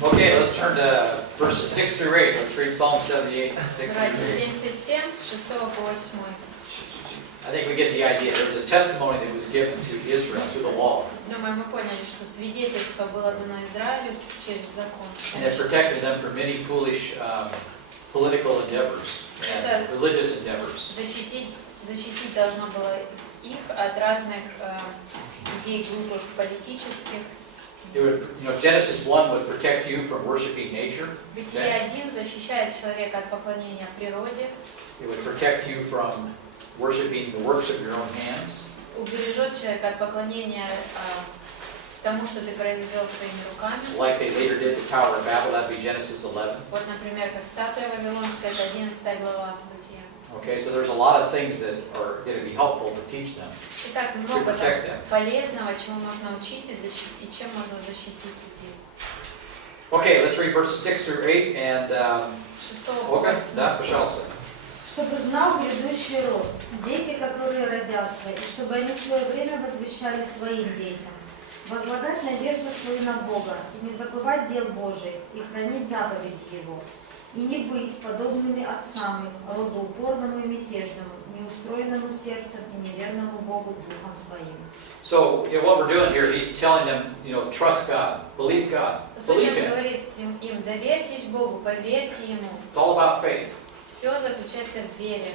Okay, let's turn to verses 6 through 8. Let's read Psalm 78, 6 Давайте through 8. 77 с 6 по 8. I think we get the idea. There was a testimony that was given to Israel through the law, Думаю, мы поняли, что свидетельство было дано Израилю через закон. and it protected them from many foolish political endeavors and religious endeavors. Защитить должно было их от разных идей глупых политических. It would, Genesis 1 would protect you from worshiping nature. Бытие 1 защищает человека от поклонения природе. It would protect you from worshiping the works of your own hands. Убережет человека от поклонения тому, что ты произвел своими руками. Like they later did the Tower of Babel, that'd be Genesis 11. Вот, например, как статуя Вавилонская, это 11 глава Бытия. Okay, so there's a lot of things that are going to be helpful to teach them. Итак, много полезного, чему можно учить и чем можно защитить людей. Okay, let's read verses 6 through 8 and Olga, да, пожалуйста. Чтобы знал грядущий род, дети, которые родятся, и чтобы они в свое время возвещали своим детям, возлагать надежду свою на Бога, и не забывать дел Божиих, и хранить заповеди Его, и не быть подобными отцам их, роду упорному и мятежному, неустроенному сердцем и неверному Богу духом своим. So what we're doing here, he's telling them, trust God, believe God, believe Him. Говорит им, доверьтесь Богу, поверьте Ему. It's all about faith. Все заключается в вере.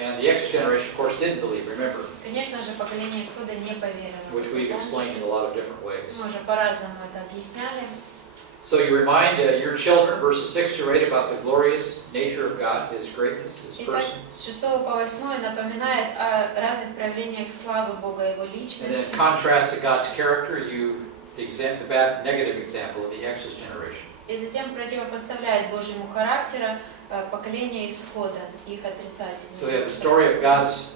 And the X generation, of course, didn't believe. Remember, Конечно же, поколение исхода не поверило. which we've explained in a lot of different ways. Мы уже по-разному это объясняли. So you remind your children, verses 6 through 8, about the glorious nature of God, His greatness, His Итак, person. с 6 по 8 напоминает о разных проявлениях славы Бога, Его And in личности. contrast to God's character, you exempt the bad, negative example of the Exodus generation. И затем противопоставляет Божьему характеру поколение исхода, их отрицательные. So we have the story of God's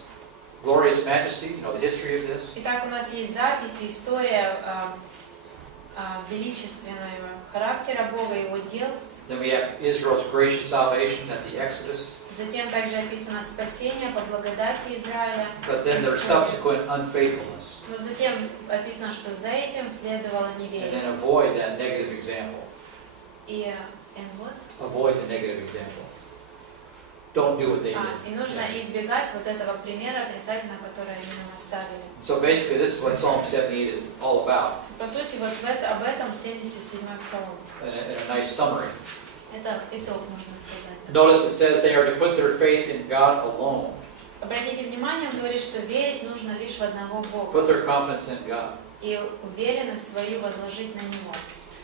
glorious majesty, the history of this. Итак, у нас есть записи, история величественного характера Бога, Его дел. Then we have Israel's gracious salvation at the Exodus. Затем также описано спасение по благодати Израиля. But then there's subsequent unfaithfulness. Но затем описано, что за этим следовало And неверие. then avoid that negative example. И вот. Avoid the negative example. Don't do what they did. И нужно избегать вот этого примера отрицательного, который они нам оставили. So basically, this is what Psalm 78 is all about. По сути, вот об этом 77-й псалом. And a nice summary. Это итог, можно сказать. Notice it says they are to put their faith in God alone. Обратите внимание, он говорит, что верить нужно лишь в одного Бога. Put their confidence in God. И уверенность свою возложить на Него.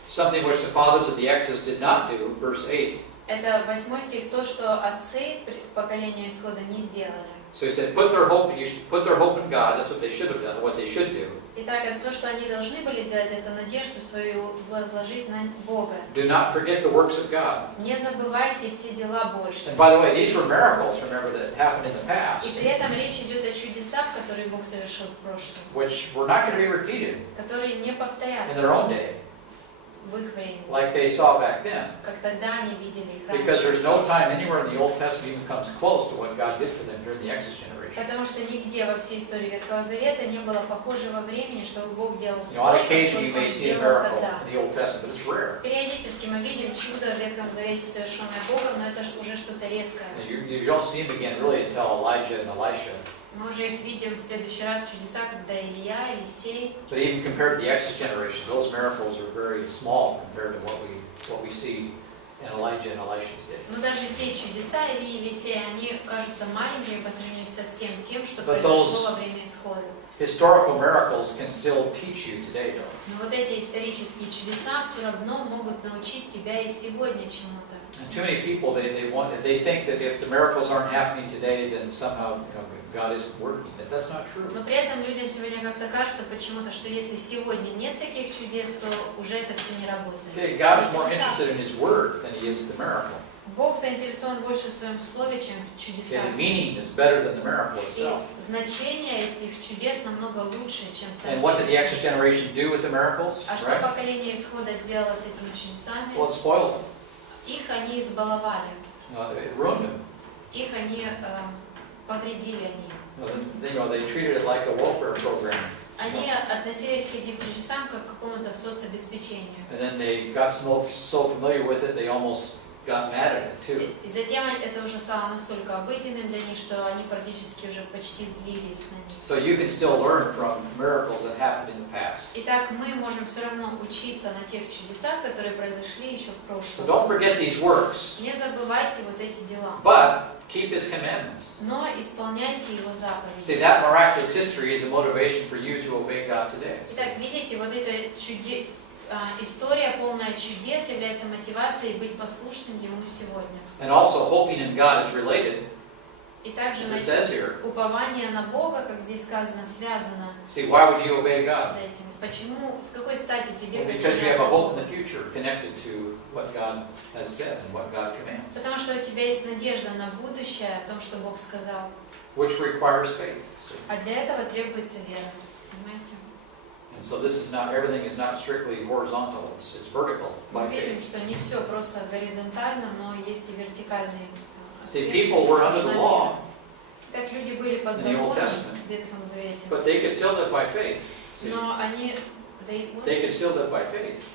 Something which the fathers of the Exodus did not do, verse 8. Это 8 стих, то, что отцы поколения исхода не сделали. So he said, put their hope in God. That's what they should have done, what they should do. Итак, это то, что они должны были сделать, это надежду свою возложить на Бога. Do not forget the works of God. Не забывайте все дела Божьи. And by the way, these were miracles, remember, that happened in the past, И при этом речь идет о чудесах, которые Бог совершил в прошлом, which were not going to be repeated которые не in повторятся their own day, в их времени, like they saw back then. как тогда они видели их Because раньше. there's no time anywhere in the Old Testament even comes close to what God did for them during the Exodus generation. Потому что нигде во всей истории Ветхого Завета не было похожего времени, чтобы Бог делал On столько, occasion you сколько may Он see a делал miracle тогда. in the Old Testament, but it's rare. Периодически мы видим чудо в Ветхом Завете, совершенное Богом, но это уже что-то редкое. You don't see them again really until Elijah and Elisha. Мы уже их видим в следующий раз чудеса, когда Илья, Елисей. But even compared to the Exodus generation, those miracles are very small compared to what we see in Elijah and Elisha's day. Но даже те чудеса Ильи и Елисея, они кажутся маленькими по сравнению со всем тем, что But произошло во время исхода. Historical miracles can still teach you today, though. Но вот эти исторические чудеса все равно могут научить тебя и сегодня чему-то. And too many people they think that if the miracles aren't happening today, then somehow God isn't working. That's not true. Но при этом людям сегодня как-то кажется почему-то, что если сегодня нет таких чудес, то уже это все не работает. God is more interested in His Word than He is the miracle. Бог заинтересован больше в своем слове, чем в чудесах. The meaning is better than the miracle И itself. значение этих чудес намного лучше, чем сами And what did the чудеса. Exodus generation do with the miracles? А что Right? поколение исхода сделало с этими чудесами? Well, it spoiled them. Их они избаловали, It ruined them. их они повредили они. They treated it like a welfare program. Они относились к этим чудесам как к какому-то соцобеспечению. And then they got so familiar with it, they almost got mad at it too. И затем это уже стало настолько обыденным для них, что они практически уже почти злились на них. So you can still learn from miracles that happened in the past. Итак, мы можем все равно учиться на тех чудесах, которые произошли еще в So прошлом. don't forget these works, Не забывайте вот эти дела, but keep His commandments. но исполняйте Его See, заповеди. that miraculous history is a motivation for you to obey God today. Итак, видите, вот эта история, полная чудес, является мотивацией быть послушным Ему сегодня. And also, hoping in God is related, И также as it says here. упование на Бога, как здесь сказано, связано See, why would you obey с God? этим. Почему, с какой стати тебе Well, because you have a подчиняться hope in Богу? the future connected to what God has said and what God commands, Потому что у тебя есть надежда на будущее, о том, что Бог сказал. which requires faith. See? А для этого требуется вера. Понимаете? And so this is not, everything is not strictly horizontal, it's vertical Мы by видим, faith. что не все просто горизонтально, но есть и вертикальные See, аспекты. people were under the law, Так люди были под in the Old законом Testament. в Ветхом Завете. but they could still live by faith. See, Но они... they could still live by faith.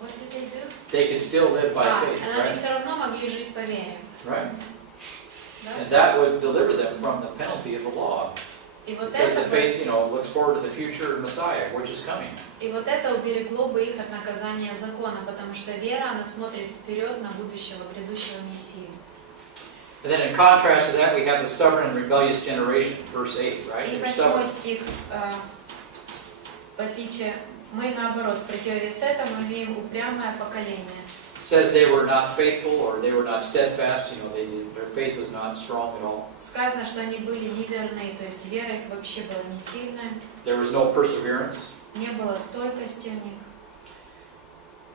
What did they do? They could still live by faith, Но они right? все равно могли жить по вере. Right? Да? And that would deliver them from the penalty of the law. И вот Because the это... faith, looks forward to the future Messiah, which is coming. И вот это уберегло бы их от наказания закона, потому что вера, она смотрит вперед на будущего, грядущего Мессию. And then in contrast to that, we have the stubborn and rebellious generation, verse 8, right? И They're stubborn. 8 стих, в отличие, мы наоборот, в противовес этому имеем упрямое поколение. It says they were not faithful or they were not steadfast, their faith was not strong at all. Сказано, что они были неверны, то есть вера их вообще была не сильная, There was no perseverance. не было стойкости в них.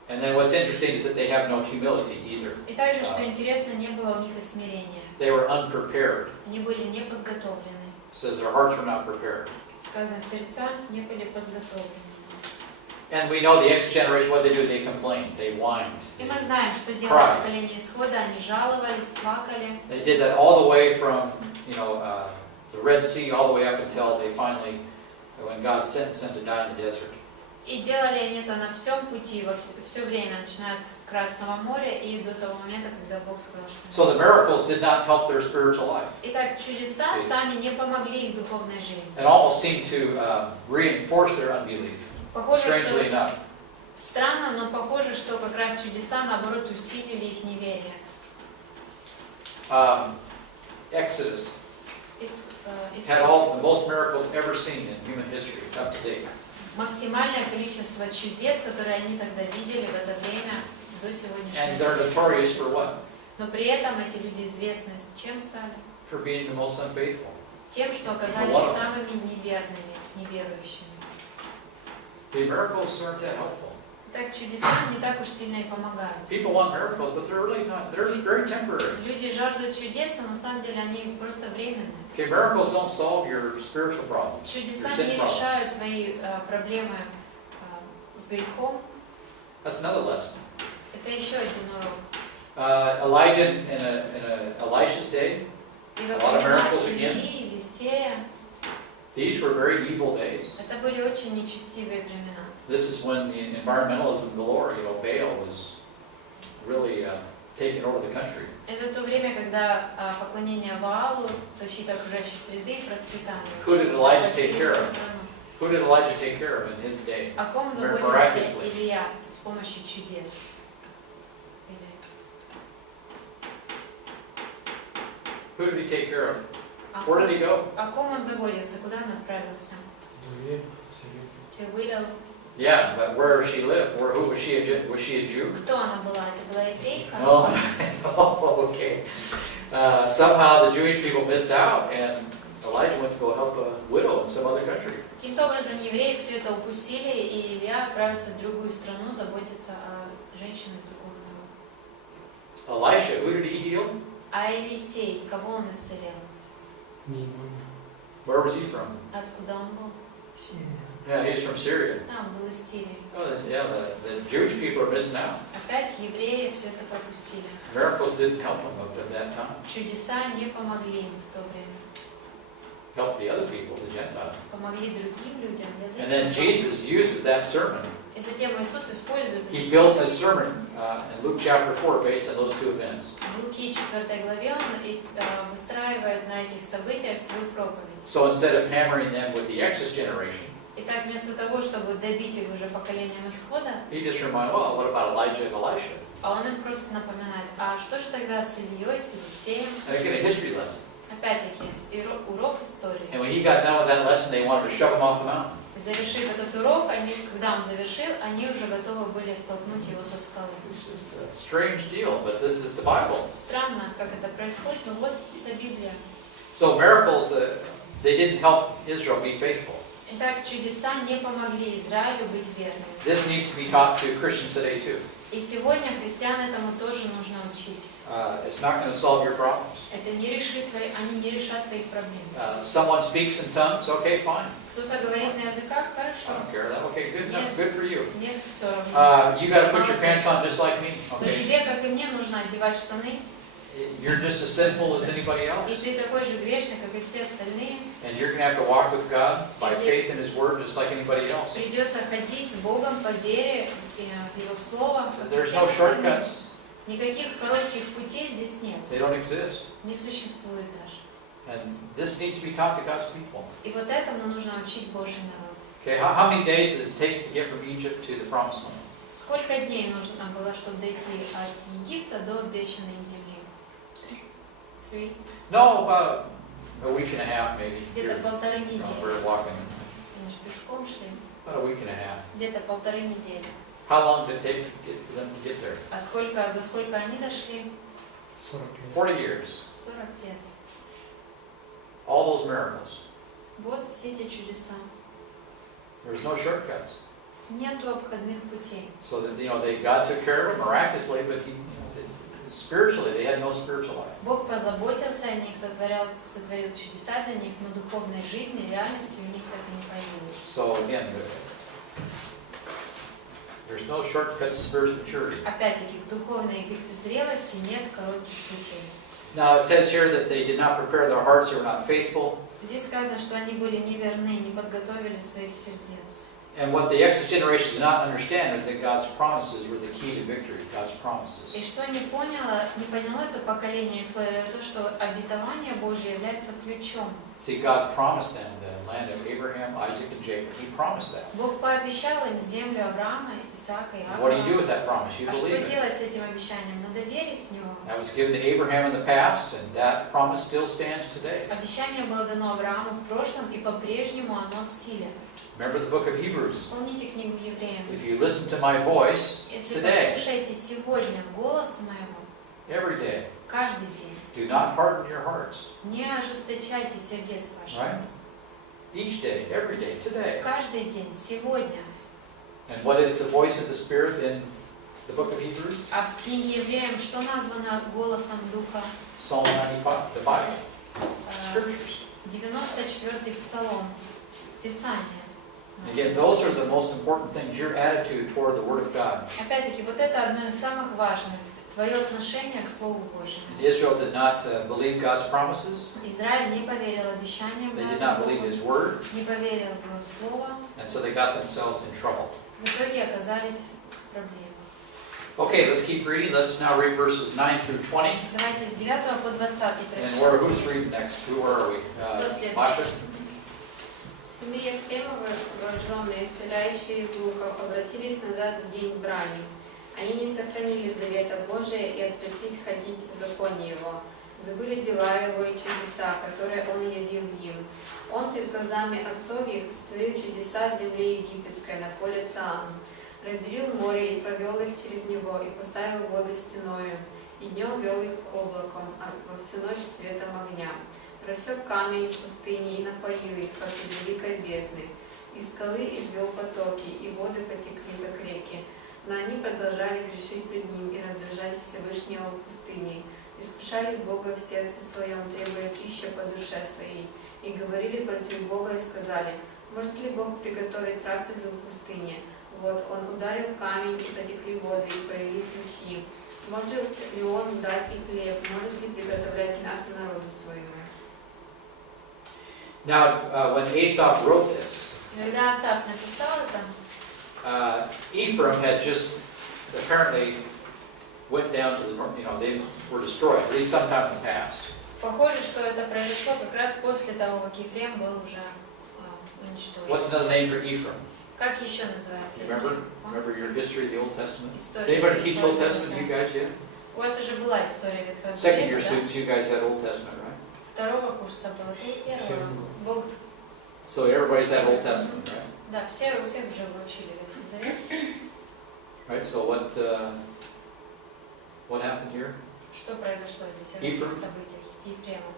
And then what's interesting is that they have no humility either. И также, что интересно, не было у них и смирения. They were unprepared. Они были не подготовлены. It says their hearts were not prepared. Сказано, сердца не были подготовлены. And we know the next generation, what they do, they complained, they whined. И мы знаем, что делало Cry. поколение Исхода, они жаловались, плакали. They did that all the way from, the Red Sea all the way up until they finally, when God sentenced them to die in the desert. И делали они это на всем пути, во все время, начиная от Красного моря и до того момента, когда Бог сказал, что... So the miracles did not help their spiritual life. Итак, чудеса сами не помогли их духовной жизни. It almost seemed to reinforce their unbelief, Похоже, strangely что... enough. Странно, но похоже, что как раз чудеса, наоборот, усилили их неверие. Exodus Исход. had all the most miracles ever seen in human history up to date. Максимальное количество чудес, которые они тогда видели в это время, до сегодняшнего And дня. they're notorious for what? Но при этом эти люди известны с чем стали? For being the most unfaithful. Тем, что оказались самыми неверными, неверующими. The miracles aren't that helpful. Так чудеса не так уж сильно и помогают. People want miracles, but they're really not. They're very temporary. Люди жаждут чудес, но на самом деле они просто временные. Okay, miracles don't solve your spiritual problems. Чудеса Your sin не problems. решают твои проблемы с грехом. That's another lesson. Это еще один урок. Elijah in Elisha's day, И A во lot of времена miracles again. Илии, Елисея, these were very evil days. это были очень нечестивые времена. This is when the environmentalism galore, Baal was really taking over the country. Это то время, когда поклонение Ваалу, защита окружающей среды процветали. Who did Elijah take Захватили care всю of? страну. Who did Elijah take care of in his day? О ком заботился Miraculously. Илья с помощью чудес? Или Who did he take care of? о Where ком- did he go? О ком он заботился? Куда он отправился? To widow. Yeah, but where she lived? Who was she? Was she a Jew? Кто она была? Это была еврейка? No. Oh, okay. Somehow the Jewish people missed out, and Elijah went to go help a widow in some other country. Каким-то образом евреи все это упустили, и Илья отправится в другую страну заботиться о женщине из другого народа. Elisha, who did he heal? А Елисей, кого он исцелил? Where was he from? Откуда он был? Yeah, he's from Syria. Он был из Сирии. Oh, yeah, the Jewish people are missing out. Опять евреи все это пропустили. Miracles didn't help them up at that time. Чудеса не помогли им в то время. help the other people, the Gentiles. помогли другим людям, And then язычникам. Jesus uses that sermon. И затем Иисус использует He builds his sermon in Luke chapter 4 based on those two events. в Луки 4 главе он выстраивает на этих событиях свою проповедь. So instead of hammering them with the Exodus generation, Итак, вместо того, чтобы добить их уже поколением исхода, he just reminded, well, what about Elijah and Elisha? а он им просто напоминает, а что же тогда с Ильей, с Елисеем? And again, a history lesson. Опять-таки, урок истории. And when he got done with that lesson, they wanted to shove him off the mountain. Завершив этот урок, когда он завершил, они уже готовы были столкнуть его со скалы. It's just a strange deal, but this is the Bible. Странно, как это происходит, но вот это Библия. So miracles, they didn't help Israel be faithful. Итак, чудеса не помогли Израилю быть верным. This needs to be taught to Christians today too. И сегодня христиан этому тоже нужно учить. It's not going to solve your problems. Это не решит они не решат твоих проблем. Someone speaks in tongues, okay, fine. Кто-то говорит на языках, I хорошо. don't care that. Okay, good enough, good for you. Мне все равно. You got to put your pants on just like me. Но Okay. тебе, как и мне, нужно одевать штаны. You're just as sinful as anybody И else. ты такой же грешный, как и все остальные. And you're going to have to walk with God by faith in His Word just like anybody else. Придется ходить с Богом по вере в Его Слово. как и There's все no остальные. shortcuts. Никаких коротких путей здесь нет. They don't exist. Не существует даже. And this needs to be taught to God's people. И вот этому нужно учить Божий народ. Okay, how many days did it take to get from Egypt to the Promised Land? Сколько дней нужно было, чтобы дойти от Египта до обещанной им земли? 3? No, about a week and a half maybe. Где-то полторы No, недели. we're walking Они же пешком шли. about a week and a half. Где-то полторы недели. How long did it take for them to get there? А за сколько они дошли? 40 years. 40 лет. All those miracles. Вот все эти чудеса. There's no shortcuts. Нету обходных путей. So that God took care of them miraculously, but spiritually they had no spiritual life. Бог позаботился о них, сотворил чудеса для них, но духовной жизни, реальности у них так и не появилось. So again, there's no shortcuts to spiritual maturity. Опять-таки, в духовной зрелости нет коротких путей. Now it says here that they did not prepare their hearts; they were not faithful. Здесь сказано, что они были неверны, не подготовили своих сердец. And what the Exodus generation did not understand was that God's promises were the key to victory. God's promises. И что не поняло это поколение исхода, то, что обетования Божьи являются ключом. See, God promised them the land of Abraham, Isaac, and Jacob. He promised that. Бог пообещал им землю Авраама, Исаака и What do you do Иакова. with that promise? You А что believe it. делать с этим обещанием? Надо верить в него. That was given to Abraham in the past, and that promise still stands today. Обещание было дано Аврааму в прошлом, и по-прежнему оно в силе. Remember the book of Hebrews. Вспомните книгу Евреям. If you listen to my voice Если today, послушаете сегодня голос моего, every day, каждый день, do not harden your hearts. не ожесточайте сердец ваших. Right? Each day, every day, today. Каждый день, сегодня. And what is the voice of the Spirit in the book of Hebrews? А в книге Евреям что названо голосом Духа? Psalm 95, the Bible, Scriptures. 94-й Псалом, Писание. Again, those are the most important things, your attitude toward the Word of God. Опять-таки, вот это одно из самых важных. Твое отношение к Слову Божьему. Israel did not believe God's promises. Израиль не поверил обещаниям They did not believe Бога, His Word. не поверил в Его Слово, And so they got themselves in trouble. в итоге оказались в проблемах. Okay, let's keep reading. Let's now read verses 9 through 20. Давайте с 9 по 20 And who's прочитаем. reading next? Who are we? Кто следующий? Masha? Сыны Ефремовы, вооруженные, стреляющие из луков, обратились назад в день брани. Они не сохранили завета Божия и отреклись ходить в законе Его. Забыли дела Его и чудеса, которые Он явил им. Он пред глазами отцов их створил чудеса в земле египетской, на поле Цаан. Разделил море и провел их через него, и поставил воды стеною. И днем вел их облаком, а во всю ночь светом огня. Рассек камень в пустыне и напоил их, как из великой бездны. Из скалы извел потоки, и воды потекли, как реки. Но они продолжали грешить пред Ним и раздражать Всевышнего в пустыне. Искушали Бога в сердце своем, требуя пищи по душе своей. И говорили против Бога и сказали: может ли Бог приготовить трапезу в пустыне? Вот, Он ударил камень, и потекли воды, и пролились ручьи. Может ли Он дать и хлеб? Может ли приготовлять мясо народу своему? Now, when Asaph wrote this, Когда Асаф написал это, Ephraim had just apparently went down to the north, they were destroyed, at least sometime in the past. похоже, что это произошло как раз после того, как Ефрем был уже уничтожен. What's another name for Ephraim? Как еще называется? Remember your history of the Old Testament? История Anybody teach Ветхого Old Testament? Завета. You guys did? У вас уже была история Ветхого Second year Завета, да? students, you guys had Old Testament, right? Второго курса было, и первого. Бог, So everybody's had Old Testament, right? да, у всех уже выучили Ветхий Завет. Right. So what happened here? Что произошло здесь в Ephraim. этих событиях с Ефремом?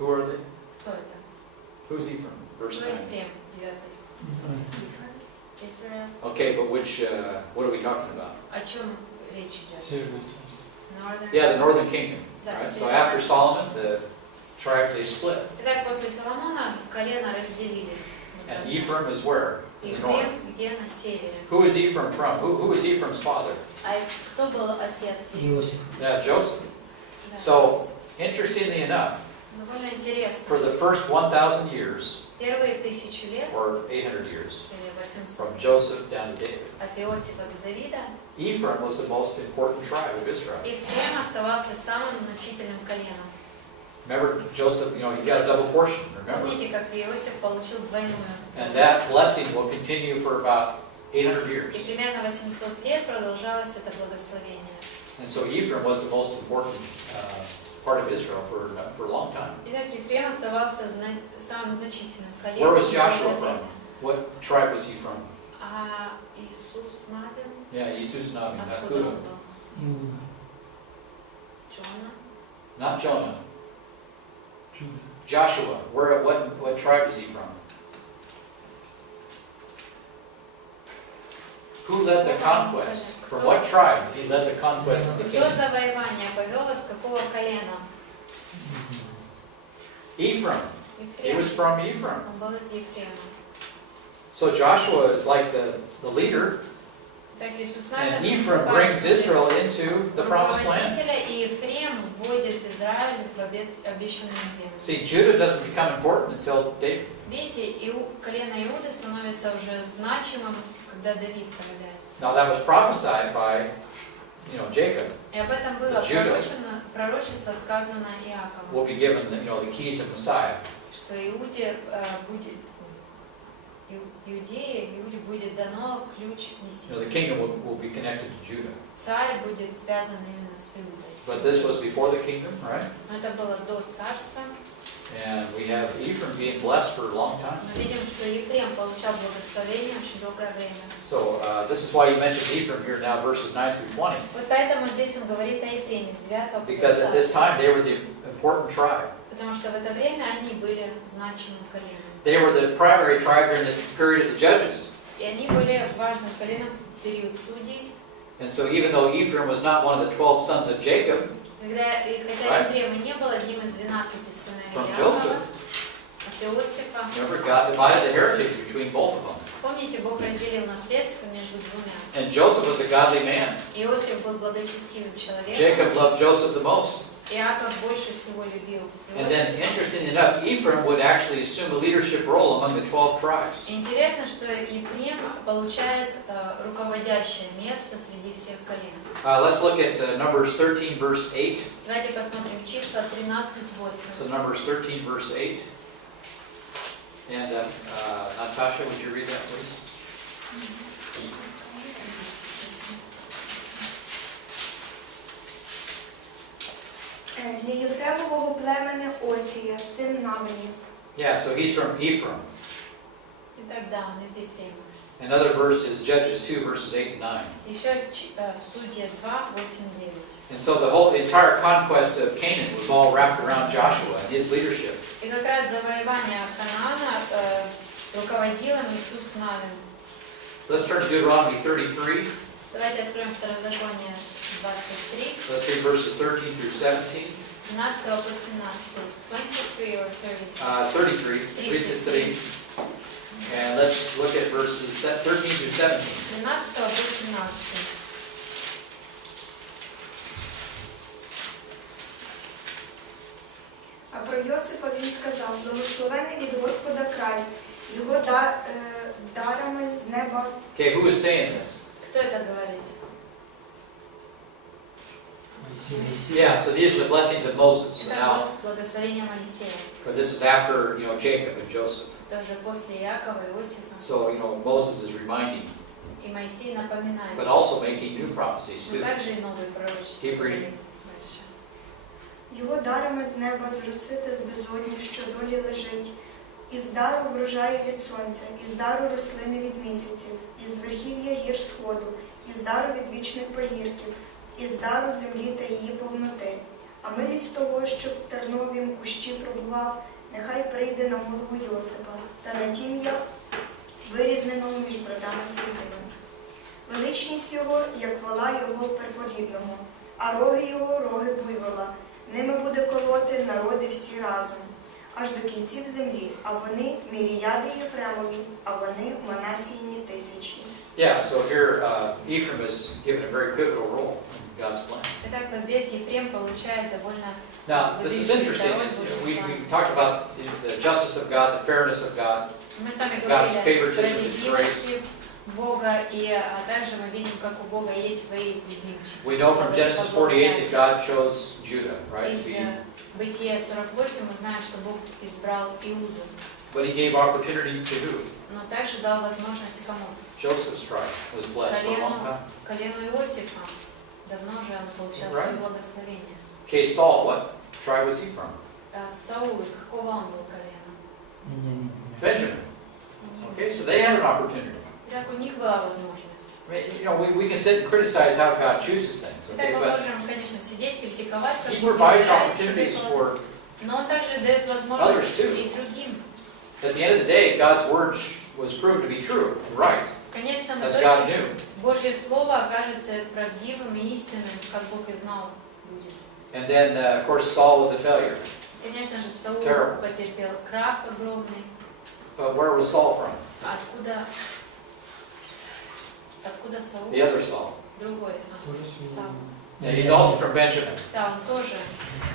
Who are they? Кто это? Who's Ephraim? Verse Кто 9. Ефрем? 9 стих. Израиль. Okay, but what are we talking about? О чем речь идет? Northern. Yeah, the northern kingdom. Да, Right. So северное. after Solomon, the tribes they split, Итак, после Соломона колена разделились. and Ephraim is where? In the north. Ефрем, где на севере. Who is Ephraim from? Who was Ephraim's father? А кто был отец? Иосиф. Yeah, Joseph. Да, So, interestingly enough, довольно интересно. for the first 1,000 years, Первые 1000 лет, or 800 years, или 800, from Joseph down to David, от Иосифа до Давида, Ephraim was the most important tribe of Israel. Ефрем оставался самым значительным коленом. Remember, Joseph, he got a double portion, remember? Помните, как Иосиф получил двойную? And that blessing will continue for about 800 years. И примерно 800 лет продолжалось это благословение. And so Ephraim was the most important part of Israel for a long time. Итак, Ефрем оставался самым значительным коленом. Where was Joshua долгое from? время. What tribe was he from? А Иисус Навин, Yeah, Isus Navi, not откуда он Judah. был? Иуда. Джона? Not Jonah. Чудо. Joshua, what tribe is he from? Who led the conquest? From what tribe he led the conquest of the Кто kingdom? завоевание повел, из какого колена? Ephraim. He was Ефрем. from Ephraim. Он был из Ефрема. So Joshua is like the leader, Так Иисус and Навин Ephraim brings Israel into the promised land. руководителя, и Ефрем вводит Израиль в обещанную землю. See, Judah doesn't become important until David. Видите, колено Иуды становится уже значимым, когда Давид появляется. Now that was prophesied by, Jacob. И об этом было Judah пророчество сказано Иакову, Will be given, the keys of Messiah. что Иуде будет дано ключ The Мессии. kingdom will be connected to Judah. Царь будет связан именно с Иудой. But this was before the kingdom, right? Но это было до царства. And we have Ephraim being blessed for a long time. Мы видим, что Ефрем получал благословение очень долгое время. So this is why you mentioned Ephraim here now, verses 9 through 20. Вот поэтому здесь он говорит о Ефреме с 9 по Because at this 20. time they were the important tribe. Потому что в это время они были значимым коленом. They were the primary tribe during the period of the judges. И они были важным коленом в период судей. And so even though Ephraim was not one of the 12 sons of Jacob, Хотя Ефрем и не был одним из 12 сыновей From Иакова, Joseph. от Иосифа. remember God divided the heritage between both of them. Помните, Бог разделил наследство между двумя. And Joseph was a godly man. Иосиф был благочестивым человеком. Jacob loved Joseph the most. Иаков больше всего любил And then, Иосифа. interesting enough, Ephraim would actually assume a leadership role among the 12 tribes. Интересно, что Ефрем получает руководящее место среди всех колен. Let's look at Numbers 13, verse 8. Давайте посмотрим числа 13:8. So Numbers 13, verse 8. And Natasha, would you read that, please? Для Єфремового племени Осія, син Навинів. Yeah, so he's from Ephraim. Итак, да, он из Ефрема. Another verse is Judges 2, verses 8 and 9. Еще Судья 2, 8, 9. And so the entire conquest of Canaan was all wrapped around Joshua and his leadership. И как раз завоевание Ханаана руководил им Иисус Навин. Let's turn to Deuteronomy 33. Давайте откроем Второзаконие 23, Let's read verses 13 through 17. 12 по 17. 23 or 30. 33. Read to 3. And let's look at verses 13 through 17. 13 по 17. А про Йосипа він сказав: Благословений від Господа край, його дарами з неба. Okay, who is saying this? Кто это говорит? Yeah, so these are the blessings of Moses. So Это now, вот благословение Моисея. but this is after, Jacob and Joseph. Это уже после Иакова и Иосифа. So, Moses is reminding, И Моисей напоминает. but also making new prophecies Но too. также и новые пророчества. Keep reading. говорит дальше. Його дарами з неба зростити з безодні, що долі лежить, із дару врожаю від сонця, із дару рослини від місяців, із верхів'я гір сходу, із дару від вічних пагірків, із дару землі та її повноти. А милість того, що в терновім кущі пробував, нехай прийде на голову Йосипа та на тім'я, вирізненому між братами своїми. Величність його, як хвала його перворідного, а роги його – роги буйвола. Ними буде колоти народи всі разом, аж до кінців землі, а вони – міріяди Єфремові, а вони – Манасіїні тисячі. Yeah, so here Ephraim is given a very pivotal role in God's plan. Итак, вот здесь Ефрем получает довольно... Now, this is interesting. We talked about the justice of God, the fairness of God. Мы с вами God's говорили о favoritism, His справедливости Бога, а также мы видим, как у Бога есть свои любимчики. We know from Genesis 48 that God chose Judah, right? Из Бытия 48 мы знаем, что Бог избрал Иуду. But He gave opportunity to who? Но также дал возможность кому? Joseph's tribe was blessed for a long time. Колену Иосифа. Давно же он получал Right. свое благословение. Okay, Saul, what tribe was he from? Саул, из какого он был колена? Benjamin. Okay, so they had an opportunity. Итак, у них была возможность. I mean, we can sit and criticize how God chooses things, okay? Итак, мы But можем, конечно, сидеть, критиковать, как He Бог provides избирает себе opportunities for. но он также дает возможность Others too. и другим. At the end of the day, God's word was proven to be true, right, В конечном as God итоге knew. Божье Слово окажется правдивым и истинным, как Бог и знал будет. And then, of course, Saul was a failure. Конечно же, Саул Terrible. потерпел крах огромный. But where was Saul from? Откуда Саул? The other Saul. Другой. Тоже свой. Сам. And he's also from Benjamin. Да, он тоже.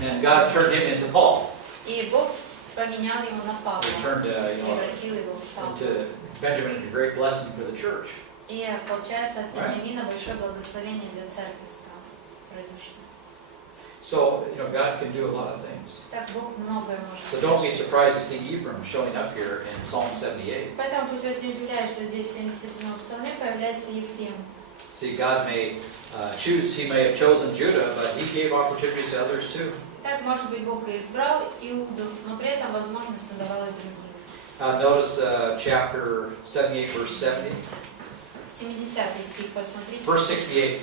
And God turned him into Paul. И Бог поменял его на Павла. He turned, Превратил его в Павла. into Benjamin into a great blessing for the church. И получается, от Вениамина большое благословение для церкви стало. Произошло. So, God can do a lot of things. Так Бог многое может So don't be совершить. surprised to see Ephraim showing up here in Psalm 78. Поэтому пусть вас не удивляет, что здесь в 77-м псалме появляется Ефрем. See, God may choose, He may have chosen Judah, but He gave opportunities to others too. Так, может быть, Бог и избрал Иуду, но при этом возможность он давал и другим. Notice chapter 78, verse 70. 70 стих, посмотрите. Verse 68.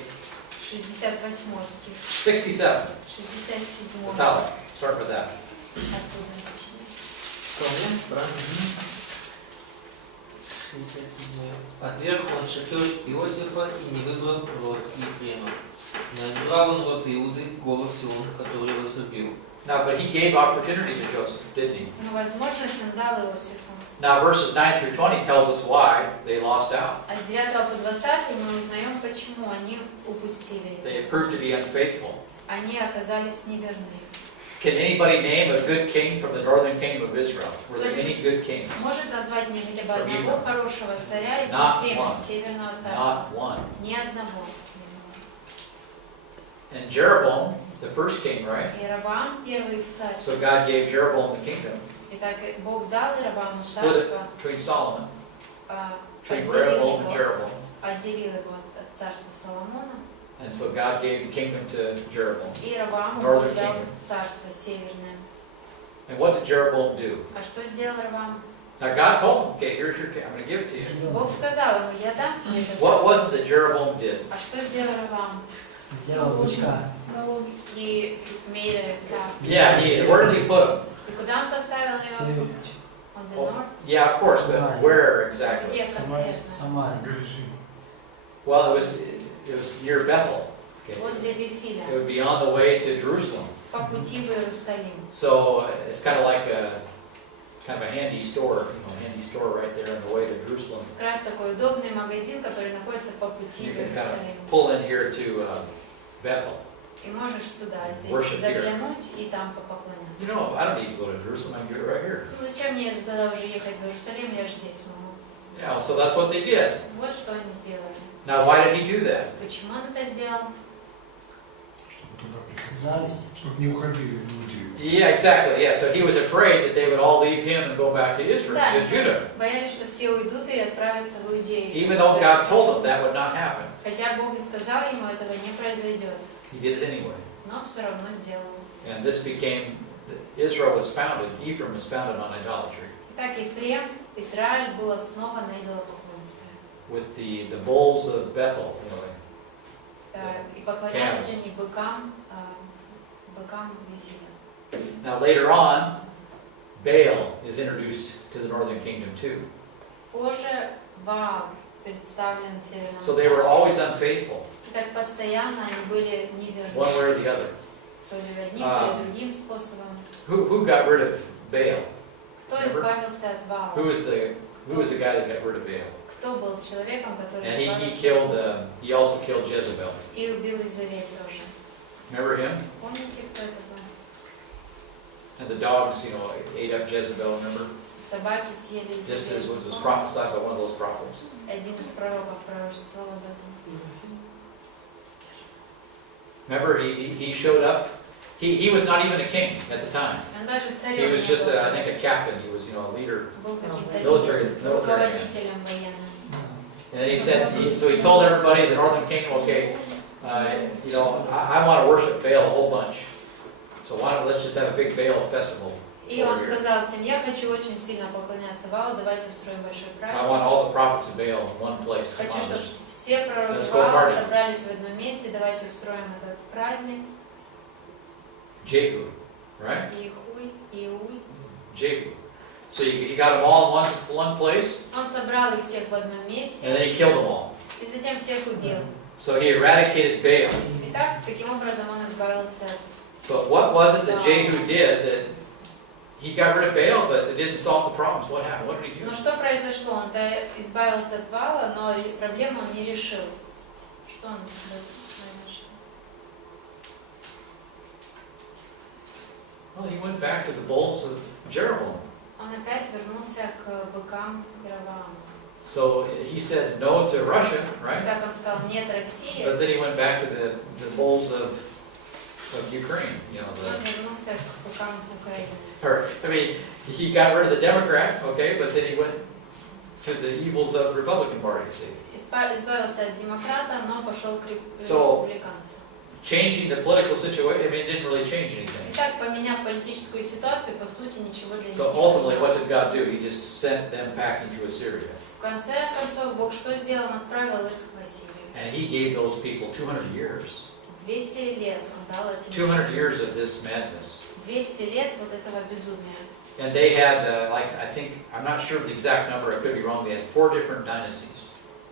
68 стих. 67. 67. Italic. Start with that. Оттуда начнем. Псалом, правильно? 67. «Отверг он шатер Иосифа и не выбрал род Ефрема. Не избрал он род Иуды, голос Сион, который возлюбил». Now, but He gave opportunity to Joseph, didn't He? Но возможность он дал Иосифу. Now, verses 9 through 20 tells us why they lost out. А с 9 по 20 мы узнаем, почему они упустили. They proved to be unfaithful. Они оказались неверны. Can anybody name a good king from the northern kingdom of Israel? Were there any good kings? Может назвать мне хотя бы From одного Ephraim. хорошего царя из Not Ефрема, one. Северного царства? Not one. Ни одного. And Jeroboam, the first king, right? Иеровоам первый царь. So God gave Jeroboam the kingdom, Итак, Бог дал Иеровоаму split царство, it between Solomon, between отделил Rehoboam and его, Jeroboam. отделил его от царства Соломона. And so God gave the kingdom to Jeroboam. И Иеровоаму Northern Бог дал kingdom. царство северное. And what did Jeroboam do? А что сделал Иеровоам? Now God told him, okay, here's your king, I'm going to give it to you. Бог сказал ему, я дам тебе это What царство. was it that Jeroboam did? А что сделал Иеровоам? Сделал бычка. He made a calf. Yeah, where did he put him? И куда он поставил его? Север. On the Well, north? yeah, of course, but where exactly? Где конкретно? Самария. Well, it was near Bethel. Okay. Возле Вифиля. It would be on the way to Jerusalem. По пути в Иерусалим. So it's kind of like a handy store, handy store right there on the way to Jerusalem. Как раз такой удобный магазин, который находится по пути You в can kind Иерусалим. of pull in here to Bethel. И можешь туда Worship here. заглянуть и там попоклоняться. You know, I don't need to go to Jerusalem, I can do it right here. Ну зачем мне тогда уже ехать в Иерусалим, я же здесь могу. Yeah, so that's what they did. Вот что они сделали. Now, why did he do that? Почему он это сделал? Чтобы туда приходили. Зависть. Чтобы не уходили в Иудею. Yeah, exactly. Yeah, so he was afraid that they would all leave him and go back to Israel, Да, to они Judah. боялись, что все уйдут и отправятся в Иудею. Even though God told him that would not happen, Хотя Бог и сказал ему, этого не произойдет. he did it anyway. Но все равно сделал. And this became, Israel was founded, Ephraim was founded on idolatry. Итак, Ефрем, Израиль был основан на идолопоклонстве. With the bulls of Bethel, you know. И поклонялись они быкам Вифиля. Now later on, Baal is introduced to the northern kingdom too. Позже Ваал представлен Северному So they were always unfaithful, Так постоянно они были неверны. one way or the other. То ли одним, то ли другим способом. Who got rid of Baal? Кто избавился от Ваала? Who was the guy that got rid of Baal? Кто был человеком, который And he избавился? he also killed Jezebel. И убил Изавель тоже. Remember him? Помните, кто это был? And the dogs, you know, ate up Jezebel, remember? Собаки съели Just as Изавель. was prophesied by one of those prophets. Один из пророков пророчествовал об этом. Remember, he showed up. He was not even a king at the time. Он даже He царем was не just, был. I think, a captain. He was, you know, a leader, Был каким-то military руководителем военным. And then he said, so he told everybody in the northern kingdom, okay, you know, I want to worship Baal a whole bunch. So let's just have a big Baal festival. И он сказал всем: я хочу очень сильно поклоняться Ваалу, давайте устроим большой I want праздник. all the prophets of Baal in one place. Come Хочу, on, чтобы let's- все пророки let's go Ваала party. собрались в одном месте, давайте устроим этот праздник. Jehu, right? Иуй. Jehu. So he got them all in one place, Он собрал их всех в одном and месте then he killed them all. и затем всех убил. So he eradicated Baal. Итак, таким образом он избавился от... But what was it that Jehu did that he got rid of Baal, but it didn't solve the problems? What happened? What did he do? Но что произошло? Он-то избавился от Ваала, но проблему он не решил. Что он произошло? Well, he went back to the bulls of Jeroboam. Он опять вернулся к быкам Яровоама. So he said no to Russia, right? Так он сказал нет России, But then he went back to the bulls of Ukraine. You know, он вернулся к быкам Украины. I mean, he got rid of the Democrat, okay, but then he went to the evils of the Republican Party. See, Избавился от демократа, но пошел к So- республиканцу. changing the political situation, I mean, it didn't really change anything. Итак, поменяв политическую ситуацию, по сути, ничего для них So не ultimately, было. what did God do? He just sent them packing to Assyria, В конце концов, Бог что сделал? Он отправил их в Ассирию. and He gave those people 200 years. 200 лет он дал этим 200 years of this madness. 200 лет вот этого безумия. And they had, I think, I'm not sure of the exact number, I could be wrong, they had 4 different dynasties.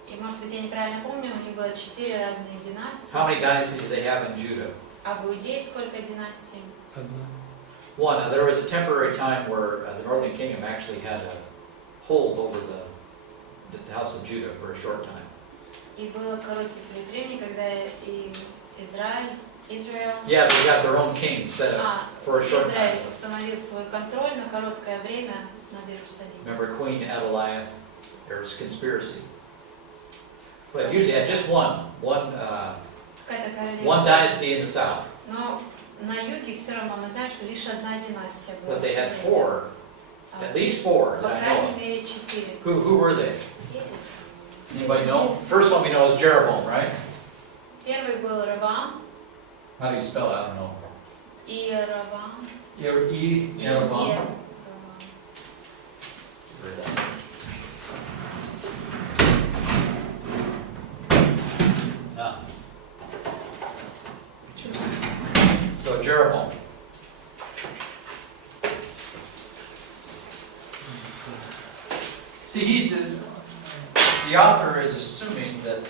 И, может быть, я неправильно помню, у них было 4 разные династии. How many dynasties did they have in Judah? А в Иудее сколько династий? Одна. One, there was a temporary time where the northern kingdom actually had a hold over the house of Judah for a short time. И было короткий период времени, когда и Израиль Yeah, they got their own king set up for a short time. Израиль установил свой контроль на короткое время над Иерусалимом. Remember Queen Athaliah? There was conspiracy. But usually had just one Какая-то королева. one dynasty in the south. Но на юге все равно мы знаем, что лишь одна династия была. But they had всё 4, время. at least 4 По that I know крайней of. мере 4. Who were they? Anybody know? First one we know is Jeroboam, right? Первый был Равам, How do you spell it? I don't know. Иеравам, Jeroboam. Ah. So Jeroboam. See, the author is assuming that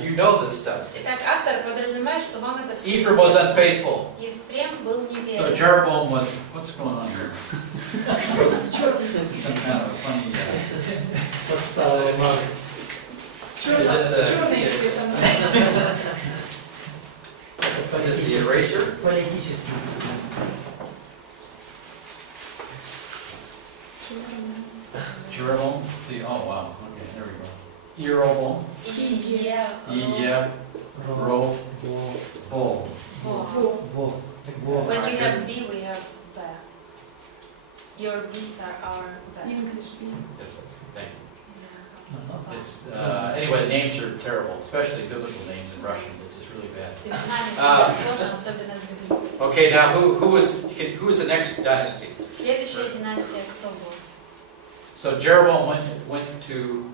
you know this stuff. Итак, автор подразумевает, что вам это все Ephraim was известно. unfaithful. Ефрем был So неверен. Jeroboam was, what's going on here? Some kind of a funny, Подстава Марк. is it the политический. Jeroboam. See, oh wow. Okay, there we go. Jeroboam. Yep. Ro. Bo. Во. When we have B, we have the. Your B's are our the. Yes. Thank you. It's anyway. The names are terrible, especially biblical names in Russian. It's just really bad. Сложно, особенно с библейским. Okay, now who is the next dynasty? Следующая династия кто был? So Jeroboam went to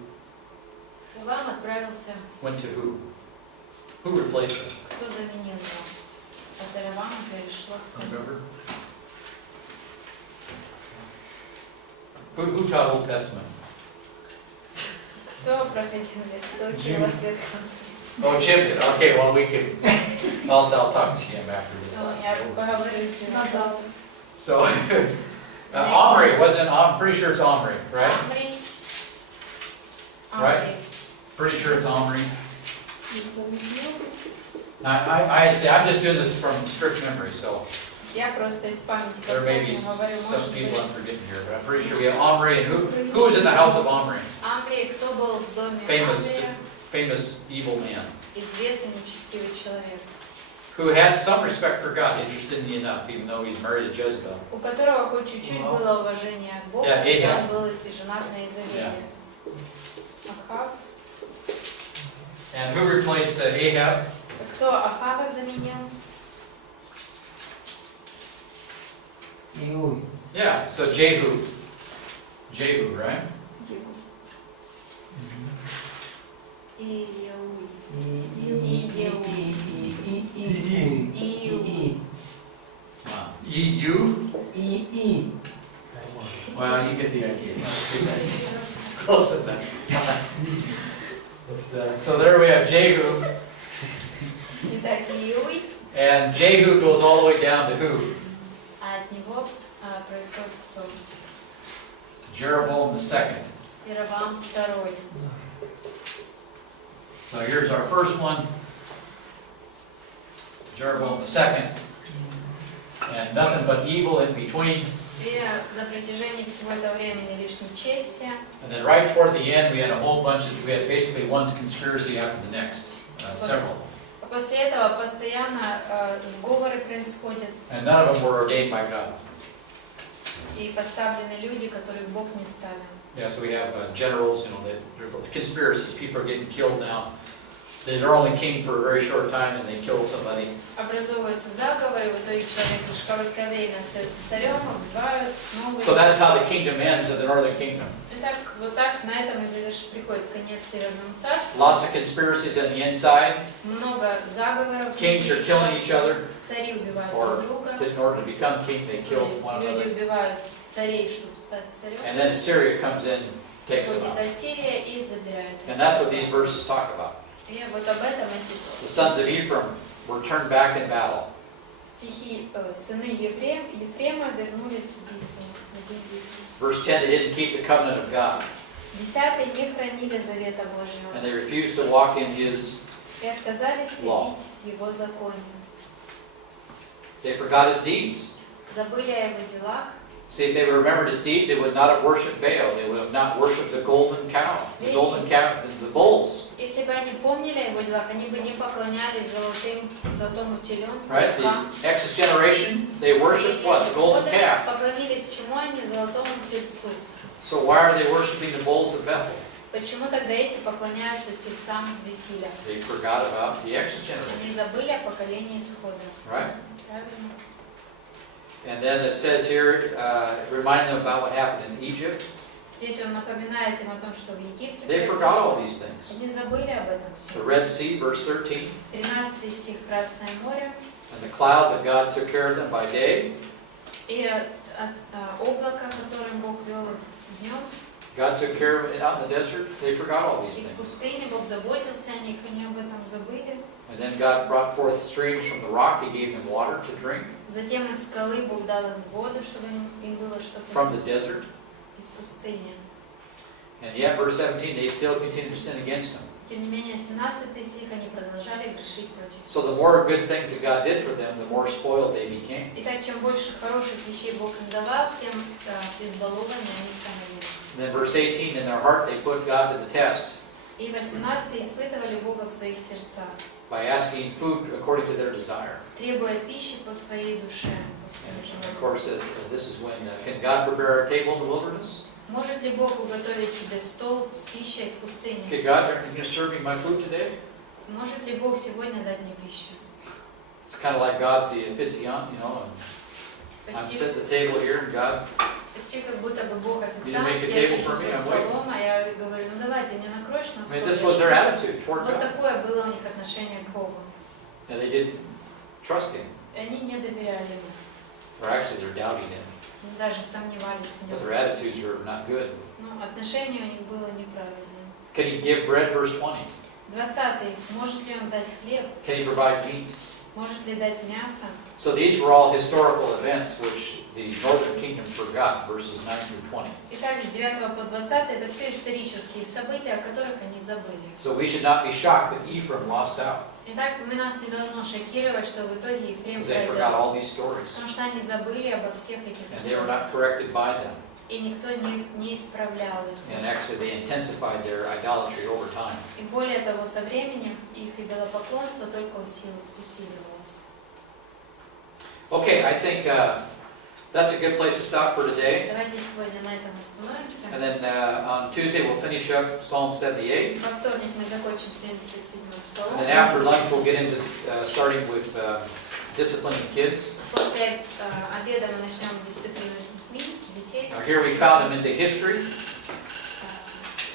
Равам отправился. went to who? Who replaced him? Кто заменил его? От Равама перешло к кому? Remember? Who taught Old Testament? Кто проходил, кто учил вас Ветхом Завете? Oh, Jim did. Okay, well we can. I'll talk to him after this. Я поговорю с ним. So, Omri wasn't. I'm pretty sure it's Omri, right? Амри. Right? Pretty sure it's Omri. I say I'm just doing this from strict memory, so Я просто из памяти there may be говорю, some может people быть. I'm forgetting here, but I'm pretty sure we have Omri and who was in the house of Omri? Амри, кто был в доме Famous. Амрия? Famous evil man Известный нечестивый человек, who had some respect for God, interestingly enough, even though he's married to Jezebel. у которого хоть чуть-чуть было уважение к Богу, Yeah, хотя Ahab. он был и женат на Изавеле. Ахав. And who replaced Ahab? Кто Ахава заменил? Иуй. Yeah, so Jehu. Jehu, right? Иеуй. Wow. You? Well, you get the idea. It's close enough. So there we have Jehu. Итак, Иеуй, And Jehu goes all the way down to who? а от него происходит кто? Jeroboam II. Иеравам II. So here's our first one. Jeroboam II. And nothing but evil in between. И на протяжении всего этого времени лишь нечестие. And then right toward the end, we had a whole bunch of, we had basically one conspiracy after the next. Several. После этого постоянно сговоры происходят And none of them were ordained by God. и поставлены люди, которых Бог не ставил. Yeah, so we have generals, you know, there's conspiracies. People are getting killed now. They're only king for a very short time and they kill somebody. Образовываются заговоры, в итоге человек лишь короткое время остается царем, убивают новых. So that's how the kingdom ends of the northern kingdom. Итак, вот так на этом и приходит конец Северному царству. Lots of conspiracies on the inside. Много заговоров. Kings are killing each other. Цари убивают Or друг друга. in order to become king, they kill one Люди another. убивают царей, чтобы стать царем. And then Assyria comes in, takes them Приходит out. Ассирия и забирает. And that's what these verses talk about. И вот об этом эти The sons of Ephraim were turned back in battle. стихи, сыны Ефрема вернулись в битву. Verse 10, they didn't keep the covenant of God. 10 не хранили завета Божьего And they refused to walk in His. и отказались следить Его законе. They forgot His deeds. Забыли о Его делах. See, if they remembered His deeds, they would not have worshipped Baal. They would have not worshipped the golden cow, the golden calf, the bulls. Если бы они помнили о Его делах, они бы не поклонялись золотому теленку. Right? The Exodus generation, they worshipped what? The golden calf. Поклонились чему они? Золотому тельцу. So why are they worshiping the bulls of Bethel? Почему тогда эти поклоняются тельцам Вифиля? They forgot about the Exodus generation. Они забыли о поколении исхода. Right? Правильно? And then it says here, reminding them about what happened in Egypt. Здесь он напоминает им о том, что в Египте They forgot all these things. Они забыли об этом The все. Red Sea, verse 13. 13 стих, Красное море. And the cloud that God took care of them by day. И облако, которым Бог вел их днем. God took care of it out in the desert. They forgot all these И в things. пустыне Бог заботился о них, они об этом забыли. And then God brought forth streams from the rock. He gave them water to drink Затем из скалы Бог дал им воду, чтобы им было что from the пить desert. из пустыни. And yet, verse 17, they still continue to sin against Him. Тем не менее, 17 стих, они продолжали грешить против So the more good things that God did for them, the more spoiled they became. Итак, чем больше хороших вещей Бог им давал, тем избалованнее они становились. And then verse 18, in their heart they put God to the test И 18 испытывали Бога в своих сердцах, by asking food according to their desire. требуя пищи по своей душе, по своему And of желанию. course, this is when, can God prepare a table in the wilderness? Может ли Бог уготовить тебе стол с пищей в пустыне? Okay, God, are you serving my food today? Может ли Бог сегодня дать мне пищу? It's kind of like God's the officiant, you know, and I'm Почти, sitting at the table here, and God, почти как будто бы Бог You официант, make a я table сижу for me, за I'm waiting. столом, а я говорю, ну давай, ты мне накроешь на I стол. mean, this я was their жду. attitude toward Вот God. такое было у них отношение к Богу. And they didn't trust Him, И они не доверяли Ему, or actually they're doubting Him. даже сомневались в But Нем. their attitudes are not good. Ну, отношение у них было неправильное. Can He give bread, verse 20? 20. Может ли Он дать хлеб? Can He provide meat? Может ли дать мясо? So these were all historical events which the northern kingdom forgot, verses 9 through 20. Итак, с 9 по 20 это все исторические события, о которых они забыли. So we should not be shocked that Ephraim lost out, Итак, нас не должно шокировать, что в итоге Ефрем because they forgot проиграл. all these stories, Потому что они забыли обо всех этих and they were историях. not corrected by them. И никто не исправлял их. And actually they intensified their idolatry over time. И более того, со временем их идолопоклонство только усиливалось. Okay, I think that's a good place to stop for today. Давайте сегодня на этом остановимся. And then on Tuesday we'll finish up Psalm 78. Во вторник мы закончим 77-й псалом. And then after lunch we'll get into starting with disciplining kids. После обеда мы начнем дисциплину детей. Now here we found them into history.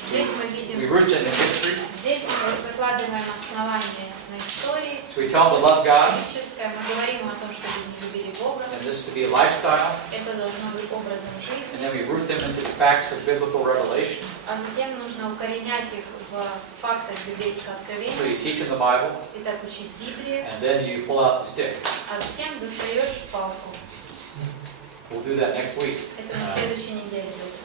Здесь мы We видим, root them in history. здесь мы закладываем основание на истории. So we tell them to love God, Историческое. Мы говорим о том, что люди любили Бога. and this to be a lifestyle. Это должно быть образом And жизни. then we root them into the facts of biblical revelation. А затем нужно укоренять их в фактах библейского So откровения. you teach them the Bible, И так учить Библию. and then you pull out the stick. А затем достаешь палку. We'll do that next week. Это на следующей неделе будет.